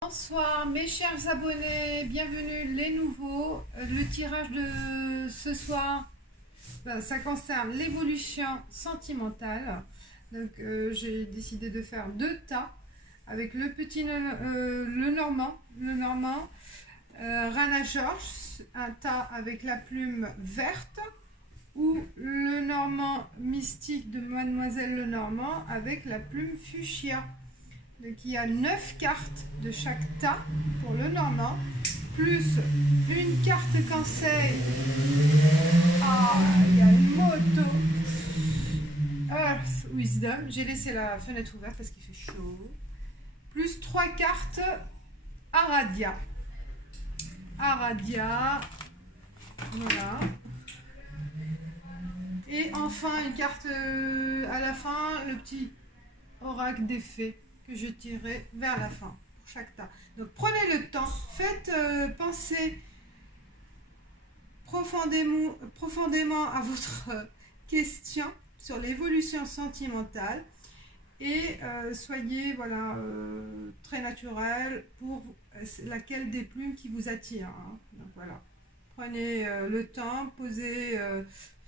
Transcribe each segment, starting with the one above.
Bonsoir mes chers abonnés, bienvenue les nouveaux. Le tirage de ce soir, ça concerne l'évolution sentimentale. Donc j'ai décidé de faire deux tas avec le petit le normand Rana George, un tas avec la plume verte, ou le normand mystique de Mademoiselle Lenormand avec la plume fuchsia. Donc il y a 9 cartes de chaque tas pour le normand, plus une carte conseil. Ah, il y a une moto. Earth Wisdom. J'ai laissé la fenêtre ouverte parce qu'il fait chaud. Plus 3 cartes Aradia. Aradia. Voilà. Et enfin une carte à la fin, le petit oracle des fées que je tirerai vers la fin pour chaque tas. Donc prenez le temps, faites penser profondément à votre question sur l'évolution sentimentale et soyez très naturel pour laquelle des plumes qui vous attire. Hein. Donc voilà, prenez le temps, posez,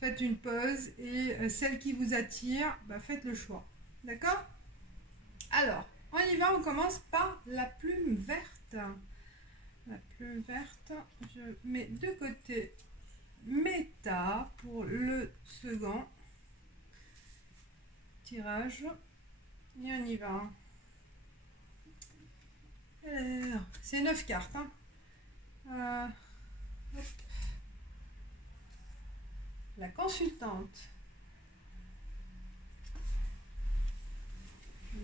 faites une pause et celle qui vous attire, faites le choix. D'accord ? Alors, on y va, on commence par la plume verte. La plume verte, je mets de côté mes tas pour le second tirage. Et on y va. Alors, c'est 9 cartes. Hein. La consultante.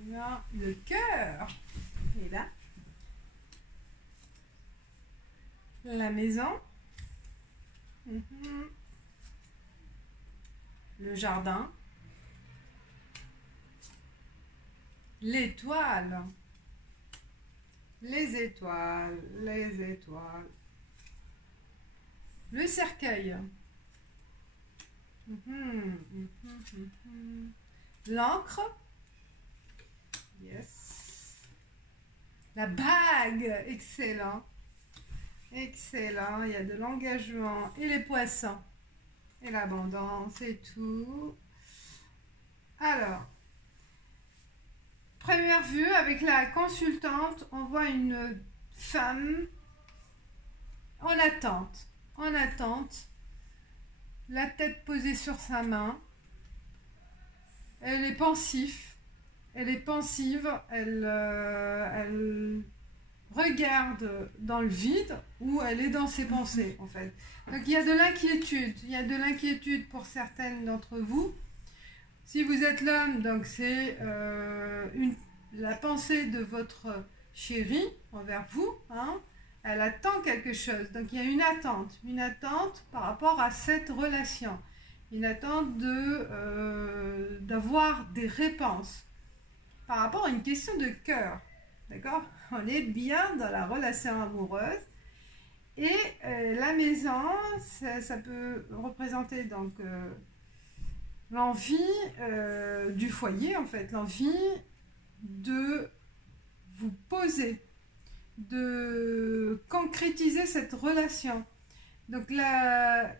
Là, le cœur est là. La maison. Le jardin. L'étoile. Les étoiles. Les étoiles. Le cercueil. L'encre. Yes. La bague, excellent. Excellent, il y a de l'engagement et les poissons. Et l'abondance et tout. Alors, première vue, avec la consultante, on voit une femme en attente. En attente. La tête posée sur sa main. Elle est pensive. Elle est pensive, elle regarde dans le vide ou elle est dans ses pensées en fait. Donc il y a de l'inquiétude, pour certaines d'entre vous. Si vous êtes l'homme, donc c'est la pensée de votre chérie envers vous. Hein. Elle attend quelque chose, donc il y a une attente par rapport à cette relation, une attente d'avoir des réponses. Par rapport à une question de cœur, d'accord? On est bien dans la relation amoureuse. Et la maison, ça peut représenter donc l'envie du foyer, en fait, l'envie de vous poser, de concrétiser cette relation. Donc la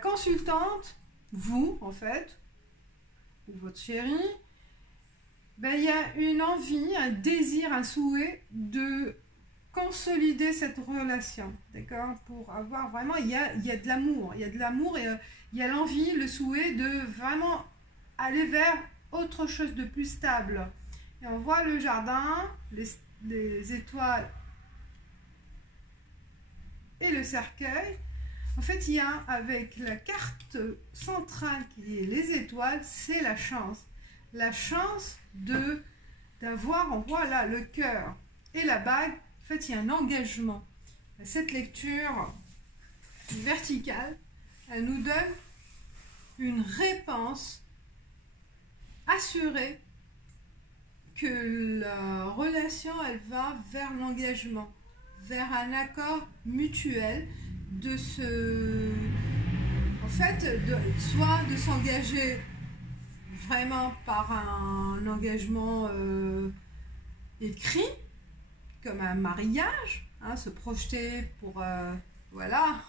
consultante, vous, en fait, ou votre chérie, il y a une envie, un désir, un souhait de consolider cette relation, d'accord? Pour avoir vraiment, il y a de l'amour, et il y a l'envie, le souhait de vraiment aller vers autre chose de plus stable. Et on voit le jardin, les étoiles et le cercueil. En fait, il y a avec la carte centrale qui est les étoiles, c'est la chance. La chance d'avoir, on voit là le cœur et la bague. En fait, il y a un engagement. Cette lecture verticale, elle nous donne une réponse assurée que la relation, elle va vers l'engagement, vers un accord mutuel soit de s'engager vraiment par un engagement écrit, comme un mariage, hein, se projeter pour, voilà,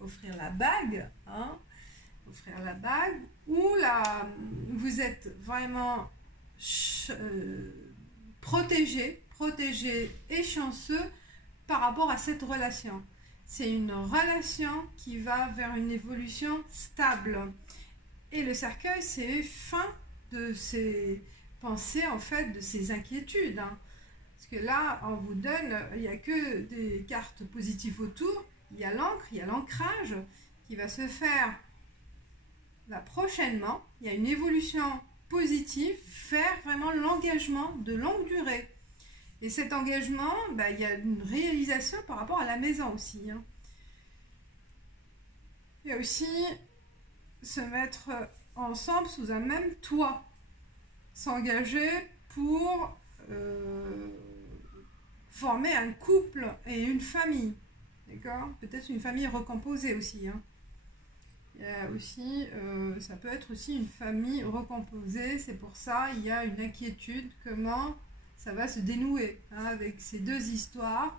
offrir la bague, hein, offrir la bague, ou là, vous êtes vraiment protégé et chanceux par rapport à cette relation. C'est une relation qui va vers une évolution stable. Et le cercueil, c'est fin de ces pensées, en fait, de ces inquiétudes. Hein. Parce que là, on vous donne, il n'y a que des cartes positives autour. Il y a l'encre, il y a l'ancrage qui va se faire là prochainement. Il y a une évolution positive vers vraiment l'engagement de longue durée. Et cet engagement, bah, il y a une réalisation par rapport à la maison aussi. Hein. Il y a aussi se mettre ensemble sous un même toit. S'engager pour former un couple et une famille. D'accord ? Peut-être une famille recomposée aussi. Hein. Il y a aussi, ça peut être aussi une famille recomposée. C'est pour ça il y a une inquiétude. Comment ça va se dénouer hein, avec ces deux histoires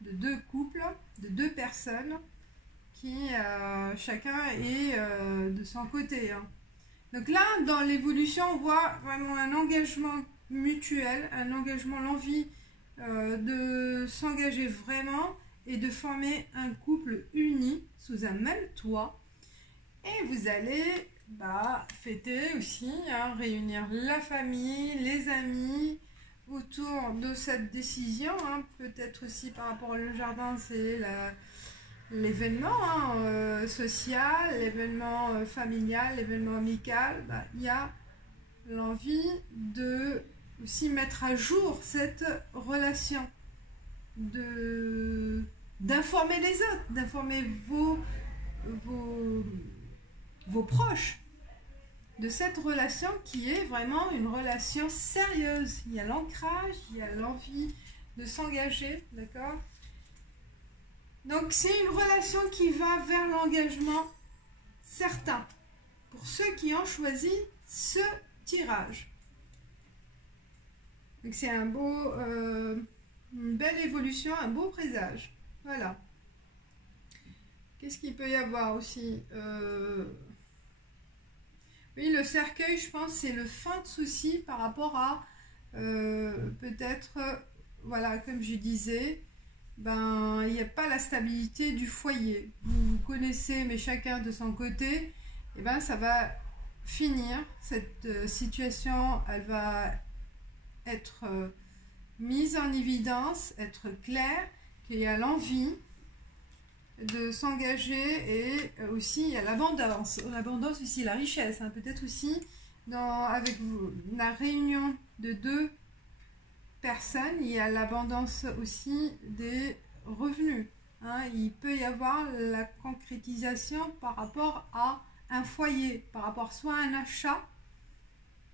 de deux couples, de deux personnes qui chacun est de son côté. Hein. Donc là, dans l'évolution, on voit vraiment un engagement mutuel, un engagement, l'envie de s'engager vraiment et de former un couple uni sous un même toit. Et vous allez fêter aussi, hein, réunir la famille, les amis autour de cette décision. Hein. Peut-être aussi par rapport au jardin, c'est l'événement social, l'événement familial, l'événement amical. Il y a l'envie de aussi mettre à jour cette relation, d'informer les autres, d'informer vos proches de cette relation qui est vraiment une relation sérieuse. Il y a l'ancrage, il y a l'envie de s'engager, d'accord ? Donc c'est une relation qui va vers l'engagement certain pour ceux qui ont choisi ce tirage. Donc c'est un beau, une belle évolution, un beau présage. Voilà. Qu'est-ce qu'il peut y avoir aussi Oui, le cercueil, je pense, c'est le fin de souci par rapport à peut-être, voilà, comme je disais, il n'y a pas la stabilité du foyer. Vous connaissez, mais chacun de son côté, et ça va finir. Cette situation, elle va être mise en évidence, être claire, qu'il y a l'envie de s'engager et aussi il y a l'abondance. L'abondance aussi, la richesse. Hein, peut-être aussi avec la réunion de deux personnes, il y a l'abondance aussi des revenus. Hein, il peut y avoir la concrétisation par rapport à un foyer, par rapport soit à un achat,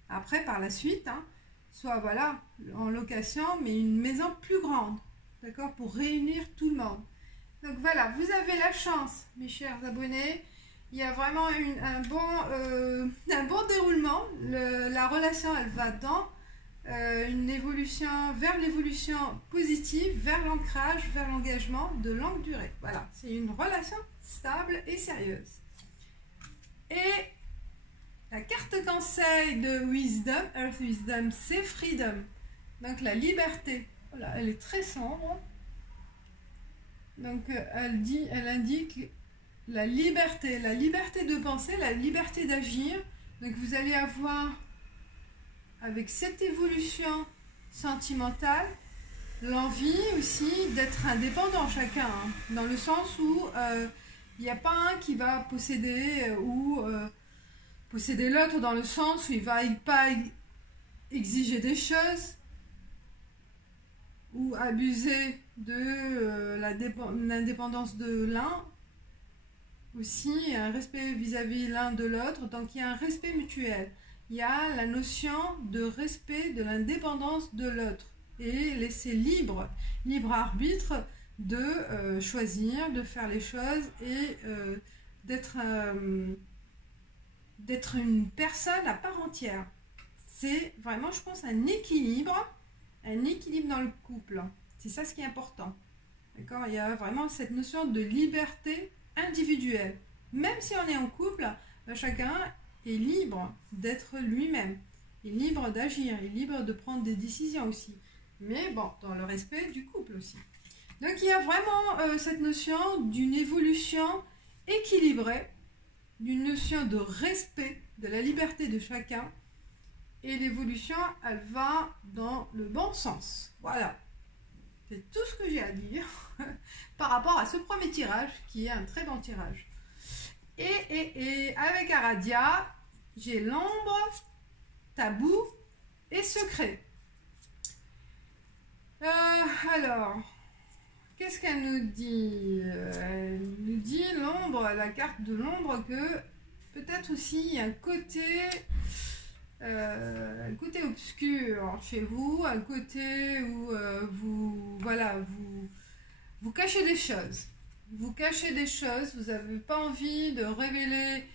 après par la suite, hein, soit voilà, en location, mais une maison plus grande, d'accord, pour réunir tout le monde. Donc voilà, vous avez la chance, mes chers abonnés. Il y a vraiment un bon déroulement. La relation, elle va dans une évolution, vers l'évolution positive, vers l'ancrage, vers l'engagement de longue durée. Voilà, c'est une relation stable et sérieuse. Et la carte conseil de Wisdom, Earth Wisdom, c'est Freedom. Donc la liberté. Voilà, elle est très sombre. Donc elle indique la liberté de penser, la liberté d'agir. Donc vous allez avoir, avec cette évolution sentimentale, l'envie aussi d'être indépendant chacun, hein, dans le sens où il n'y a pas un qui va posséder ou posséder l'autre, dans le sens où il ne va pas exiger des choses ou abuser de l'indépendance de l'un. Aussi un respect vis-à-vis l'un de l'autre, donc il y a un respect mutuel. Il y a la notion de respect de l'indépendance de l'autre et laisser libre arbitre de choisir, de faire les choses et d'être une personne à part entière. C'est vraiment, je pense, un équilibre dans le couple. C'est ça ce qui est important. D'accord? Il y a vraiment cette notion de liberté individuelle. Même si on est en couple, chacun est libre d'être lui-même. Il est libre d'agir, il est libre de prendre des décisions aussi. Mais bon, dans le respect du couple aussi. Donc il y a vraiment cette notion d'une évolution équilibrée, d'une notion de respect de la liberté de chacun. Et l'évolution, elle va dans le bon sens. Voilà. C'est tout ce que j'ai à dire par rapport à ce premier tirage, qui est un très bon tirage. Et avec Aradia, j'ai l'ombre, tabou et secret. Alors, qu'est-ce qu'elle nous dit? Elle nous dit l'ombre, la carte de l'ombre, que peut-être aussi il y a un côté obscur chez vous, un côté où vous cachez des choses. Vous cachez des choses, vous n'avez pas envie de révéler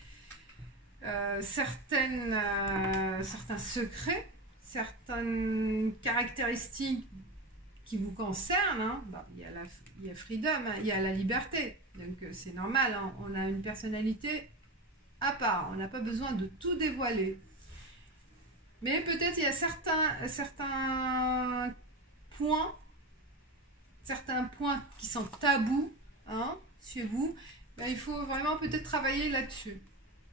certains secrets, certaines caractéristiques qui vous concernent. Hein. Bon, il y a freedom, hein, il y a la liberté. Donc c'est normal, hein, on a une personnalité à part, on n'a pas besoin de tout dévoiler. Mais peut-être il y a certains points qui sont tabous, hein, chez vous. Ben, il faut vraiment peut-être travailler là-dessus.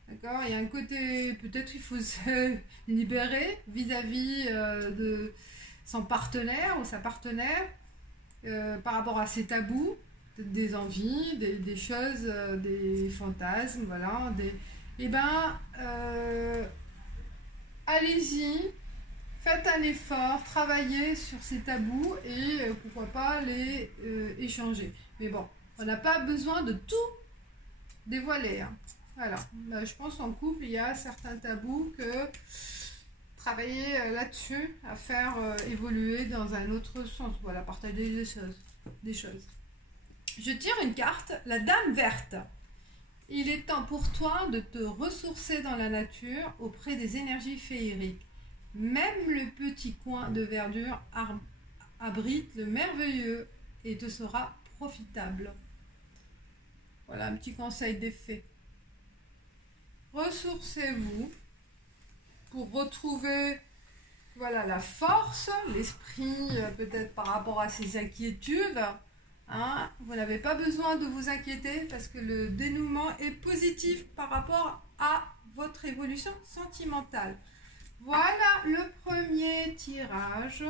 D'accord? Il y a un côté, peut-être il faut se libérer vis-à-vis de son partenaire ou sa partenaire par rapport à ces tabous, des envies, des choses, des fantasmes, voilà. Et ben, allez-y, faites un effort, travaillez sur ces tabous et pourquoi pas les échanger. Mais bon, on n'a pas besoin de tout dévoiler. Hein. Voilà, je pense qu'en couple, il y a certains tabous que travailler là-dessus, à faire évoluer dans un autre sens. Voilà, partager des choses. Je tire une carte, la Dame verte. Il est temps pour toi de te ressourcer dans la nature auprès des énergies féeriques. Même le petit coin de verdure abrite le merveilleux et te sera profitable. Voilà un petit conseil des fées. Ressourcez-vous pour retrouver voilà, la force, l'esprit peut-être par rapport à ces inquiétudes. Hein, vous n'avez pas besoin de vous inquiéter parce que le dénouement est positif par rapport à votre évolution sentimentale. Voilà le premier tirage.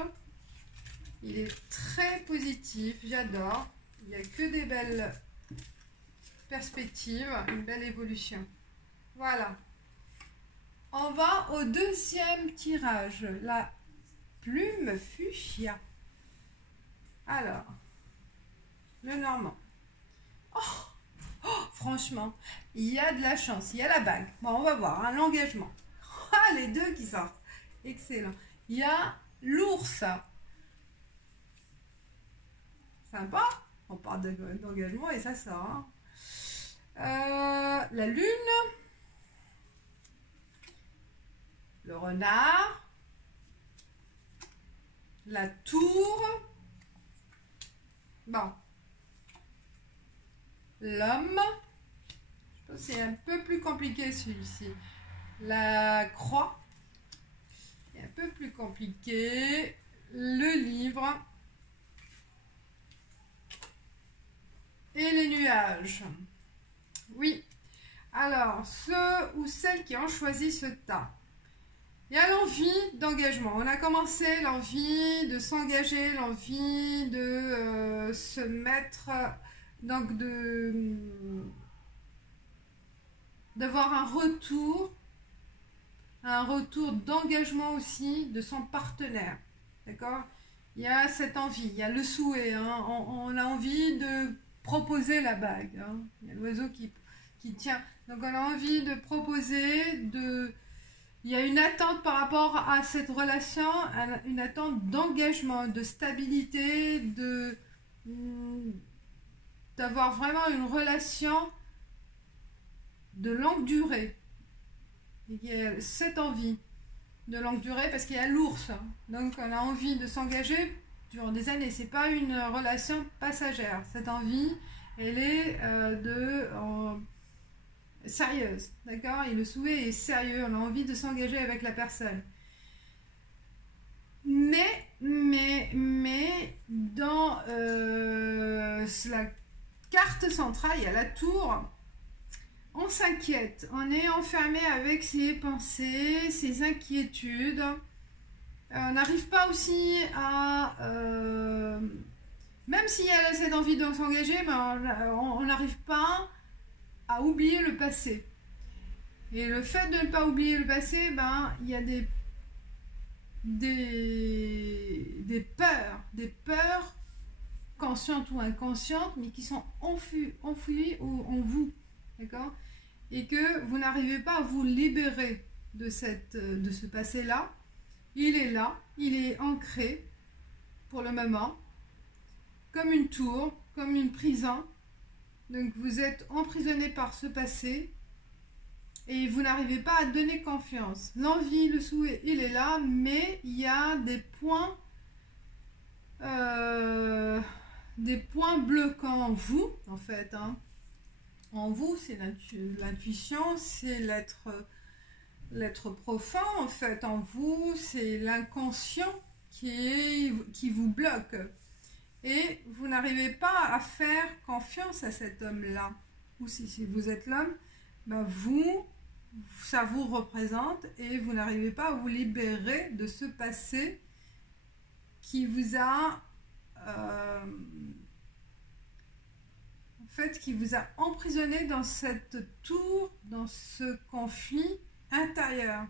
Il est très positif, j'adore. Il n'y a que des belles perspectives, une belle évolution. Voilà. On va au deuxième tirage, la plume fuchsia. Alors, le normand. Oh, franchement, il y a de la chance, il y a la bague. Bon, on va voir, hein, l'engagement. Ah, les deux qui sortent. Excellent. Il y a l'ours. Sympa. On parle d'engagement et ça sort. Hein. La lune. Le renard. La tour. Bon. L'homme. Je pense que c'est un peu plus compliqué celui-ci. La croix. C'est un peu plus compliqué. Le livre. Et les nuages. Oui. Alors, ceux ou celles qui ont choisi ce tas. Il y a l'envie d'engagement. On a commencé l'envie de s'engager, l'envie de se mettre, donc d'avoir un retour d'engagement aussi de son partenaire. D'accord? Il y a cette envie, il y a le souhait. Hein, on a envie de proposer la bague. Hein, il y a l'oiseau qui tient. Donc on a envie de proposer, il y a une attente par rapport à cette relation, une attente d'engagement, de stabilité, d'avoir vraiment une relation de longue durée. Il y a cette envie de longue durée parce qu'il y a l'ours. Donc on a envie de s'engager durant des années. C'est pas une relation passagère. Cette envie, elle est sérieuse, d'accord? Et le souhait est sérieux. On a envie de s'engager avec la personne. Mais dans la carte centrale, il y a la tour. On s'inquiète, on est enfermé avec ses pensées, ses inquiétudes. On n'arrive pas aussi à... même s'il y a cette envie de s'engager, on n'arrive pas à oublier le passé. Et le fait de ne pas oublier le passé, il y a des peurs conscientes ou inconscientes, mais qui sont enfouies en vous. D'accord? Et que vous n'arrivez pas à vous libérer de ce passé-là. Il est là, il est ancré pour le moment, comme une tour, comme une prison. Donc vous êtes emprisonné par ce passé et vous n'arrivez pas à donner confiance. L'envie, le souhait, il est là, mais il y a des points bloquants en vous, en fait, hein. En vous, c'est l'intuition, c'est l'être profond, en fait. En vous, c'est l'inconscient qui vous bloque. Et vous n'arrivez pas à faire confiance à cet homme-là. Ou si vous êtes l'homme, ça vous représente et vous n'arrivez pas à vous libérer de ce passé qui vous a... qui vous a emprisonné dans cette tour, dans ce conflit intérieur.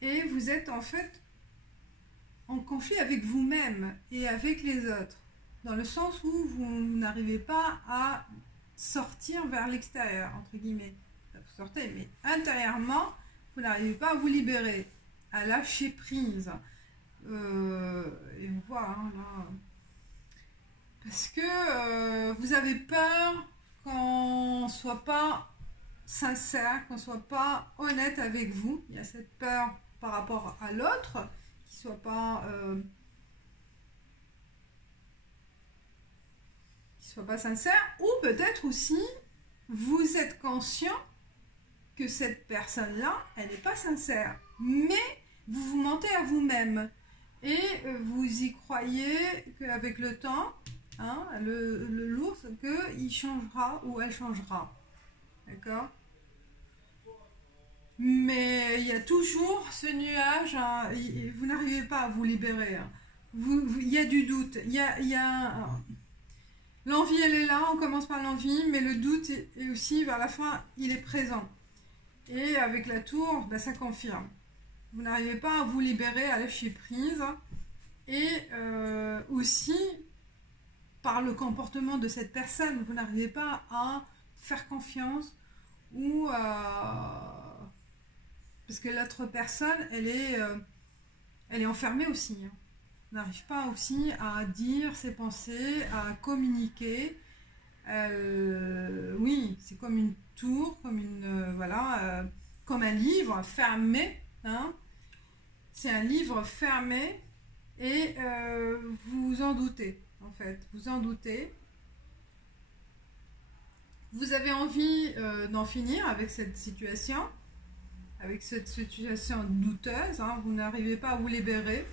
Et vous êtes en fait en conflit avec vous-même et avec les autres, dans le sens où vous n'arrivez pas à sortir vers l'extérieur, entre guillemets. Vous sortez, mais intérieurement, vous n'arrivez pas à vous libérer, à lâcher prise. Et on voit, hein, là... Parce que vous avez peur qu'on ne soit pas sincère, qu'on ne soit pas honnête avec vous. Il y a cette peur par rapport à l'autre, qui ne soit pas sincère. Ou peut-être aussi, vous êtes conscient que cette personne-là, elle n'est pas sincère. Mais vous vous mentez à vous-même. Et vous y croyez qu'avec le temps... Hein, l'ours, qu'il changera ou elle changera. D'accord? Mais il y a toujours ce nuage, hein, vous n'arrivez pas à vous libérer. Hein. Il y a du doute. L'envie, elle est là, on commence par l'envie, mais le doute est aussi, vers la fin, il est présent. Et avec la tour, ça confirme. Vous n'arrivez pas à vous libérer, à lâcher prise. Et aussi... par le comportement de cette personne, vous n'arrivez pas à faire confiance ou parce que l'autre personne, elle est enfermée aussi. Hein. On n'arrive pas aussi à dire ses pensées, à communiquer. Oui, c'est comme une tour, comme un livre fermé. Hein. C'est un livre fermé et vous en doutez. En fait, vous en doutez. Vous avez envie d'en finir avec cette situation douteuse, hein, vous n'arrivez pas à vous libérer.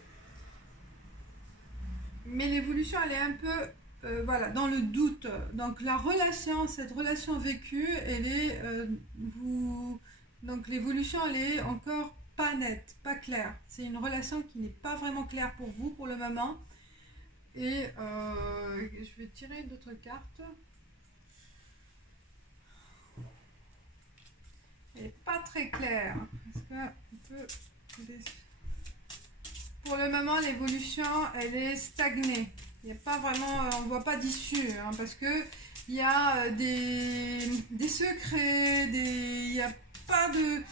Mais l'évolution, elle est un peu dans le doute. Donc la relation, cette relation vécue, elle est donc l'évolution, elle est encore pas nette, pas claire. C'est une relation qui n'est pas vraiment claire pour vous pour le moment. Et je vais tirer d'autres cartes. Elle n'est pas très claire. Pour le moment, l'évolution, elle est stagnée. Il n'y a pas vraiment, on ne voit pas d'issue, hein, parce que il y a des secrets, il n'y a pas de,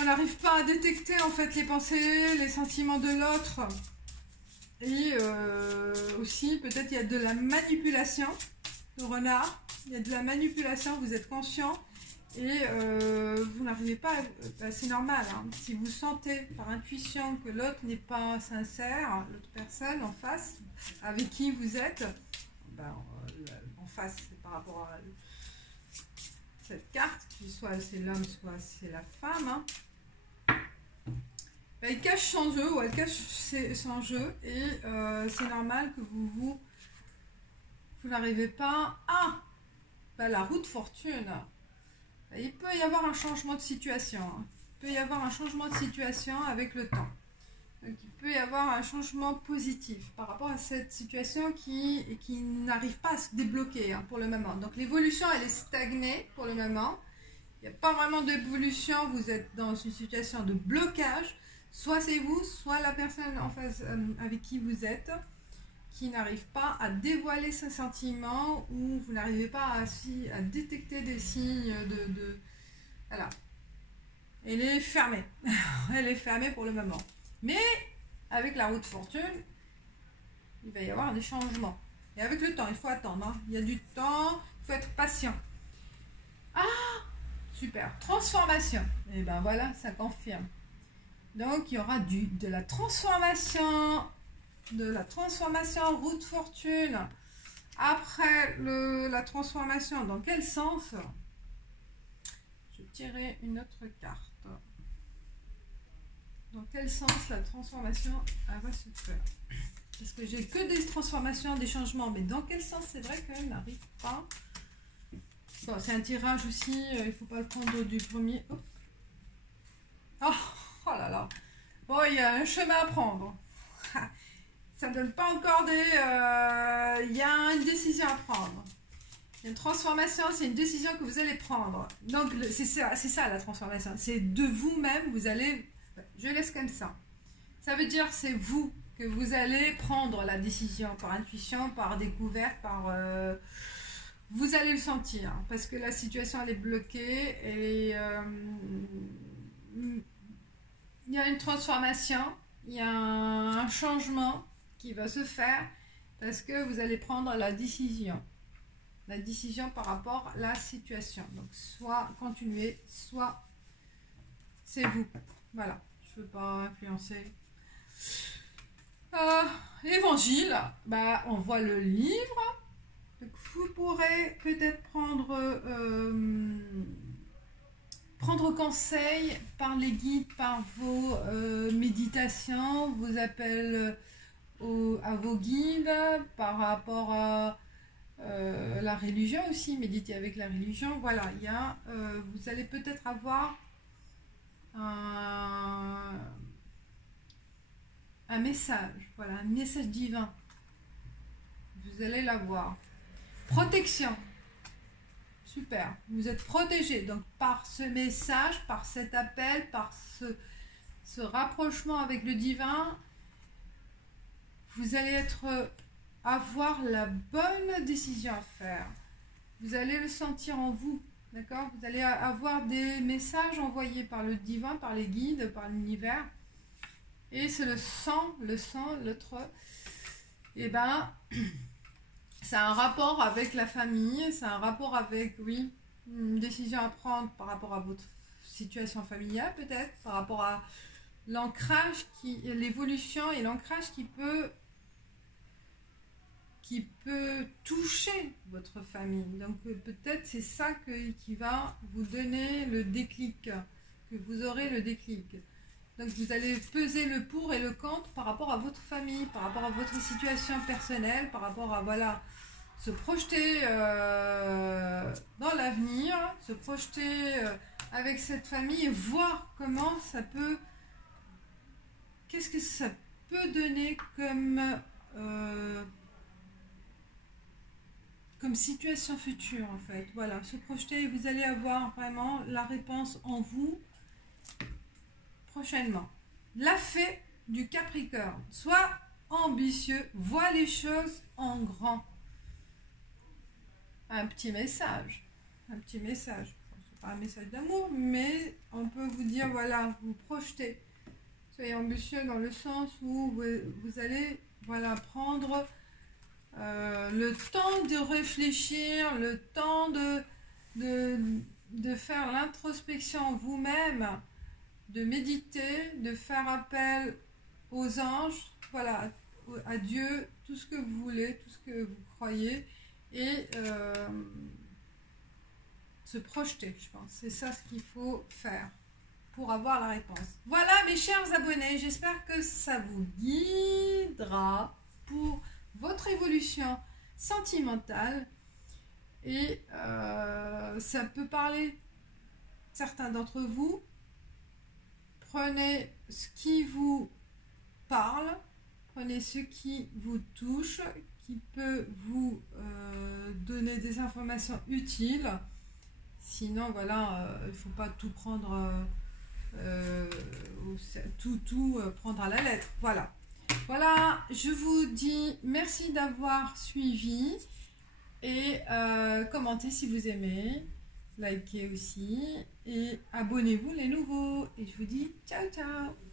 on n'arrive pas à détecter en fait les pensées, les sentiments de l'autre. Et aussi, peut-être il y a de la manipulation, le renard, il y a de la manipulation, vous êtes conscient et vous n'arrivez pas c'est normal, hein. Si vous sentez par intuition que l'autre n'est pas sincère, l'autre personne en face avec qui vous êtes, ben, en face c'est par rapport à cette carte, soit c'est l'homme soit c'est la femme, hein. Ben, il cache son jeu ou elle cache son jeu, et c'est normal que vous n'arrivez pas à la roue de fortune. Il peut y avoir un changement de situation, hein. Il peut y avoir un changement de situation avec le temps. Donc, il peut y avoir un changement positif par rapport à cette situation qui n'arrive pas à se débloquer, hein, pour le moment. Donc l'évolution, elle est stagnée pour le moment. Il n'y a pas vraiment d'évolution, vous êtes dans une situation de blocage. Soit c'est vous, soit la personne en face avec qui vous êtes, qui n'arrive pas à dévoiler ses sentiments, ou vous n'arrivez pas à détecter des signes de... Voilà. Elle est fermée. Elle est fermée pour le moment. Mais avec la roue de fortune, il va y avoir des changements. Et avec le temps, il faut attendre, hein. Il y a du temps, il faut être patient. Ah, super. Transformation. Et ben voilà, ça confirme. Donc, il y aura de la transformation... roue de fortune. Après la transformation, dans quel sens? Je vais tirer une autre carte. Dans quel sens la transformation va se faire? Parce que j'ai que des transformations, des changements, mais dans quel sens? C'est vrai qu'elle n'arrive pas. Bon, c'est un tirage aussi, il ne faut pas le prendre du premier. Oh, oh là là. Bon, il y a un chemin à prendre. Ça ne donne pas encore il y a une décision à prendre. Une transformation, c'est une décision que vous allez prendre. Donc, c'est ça la transformation. C'est de vous-même, vous allez... Je laisse comme ça. Ça veut dire c'est vous que vous allez prendre la décision par intuition, par découverte, par... vous allez le sentir. Parce que la situation, elle est bloquée. Et il y a une transformation, il y a un changement qui va se faire parce que vous allez prendre la décision par rapport à la situation. Donc soit continuer, soit c'est vous. Voilà, je ne veux pas influencer. L'évangile, bah, on voit le livre. Donc vous pourrez peut-être prendre conseil par les guides, par vos méditations, vos appels à vos guides, par rapport à la religion aussi, méditer avec la religion. Voilà, vous allez peut-être avoir un message, voilà, un message divin. Vous allez l'avoir. Protection. Super, vous êtes protégé. Donc par ce message, par cet appel, par ce rapprochement avec le divin, vous allez avoir la bonne décision à faire. Vous allez le sentir en vous, d'accord? Vous allez avoir des messages envoyés par le divin, par les guides, par l'univers. Et c'est le sang, l'autre. Et ben, c'est un rapport avec la famille, c'est un rapport avec, oui, une décision à prendre par rapport à votre situation familiale peut-être, par rapport à l'ancrage, l'évolution et l'ancrage qui peut toucher votre famille. Donc peut-être c'est ça qui va vous donner le déclic, que vous aurez le déclic. Donc vous allez peser le pour et le contre par rapport à votre famille, par rapport à votre situation personnelle, par rapport à, voilà, se projeter dans l'avenir, se projeter avec cette famille et voir comment ça peut... Qu'est-ce que ça peut donner comme situation future, en fait. Voilà, se projeter et vous allez avoir vraiment la réponse en vous prochainement. La fée du Capricorne. Sois ambitieux, vois les choses en grand. Un petit message. Un petit message. C'est pas un message d'amour, mais on peut vous dire, voilà, vous projetez. Soyez ambitieux dans le sens où vous allez, voilà, prendre le temps de réfléchir, le temps de faire l'introspection vous-même, de méditer, de faire appel aux anges, voilà, à Dieu, tout ce que vous voulez, tout ce que vous croyez, et se projeter, je pense. C'est ça ce qu'il faut faire pour avoir la réponse. Voilà mes chers abonnés, j'espère que ça vous guidera pour votre évolution sentimentale, et ça peut parler certains d'entre vous. Prenez ce qui vous parle, prenez ce qui vous touche, qui peut vous donner des informations utiles. Sinon, voilà, il ne faut pas tout prendre, tout prendre à la lettre. Voilà. Voilà, je vous dis merci d'avoir suivi, et commentez si vous aimez, likez aussi, et abonnez-vous les nouveaux. Et je vous dis ciao ciao.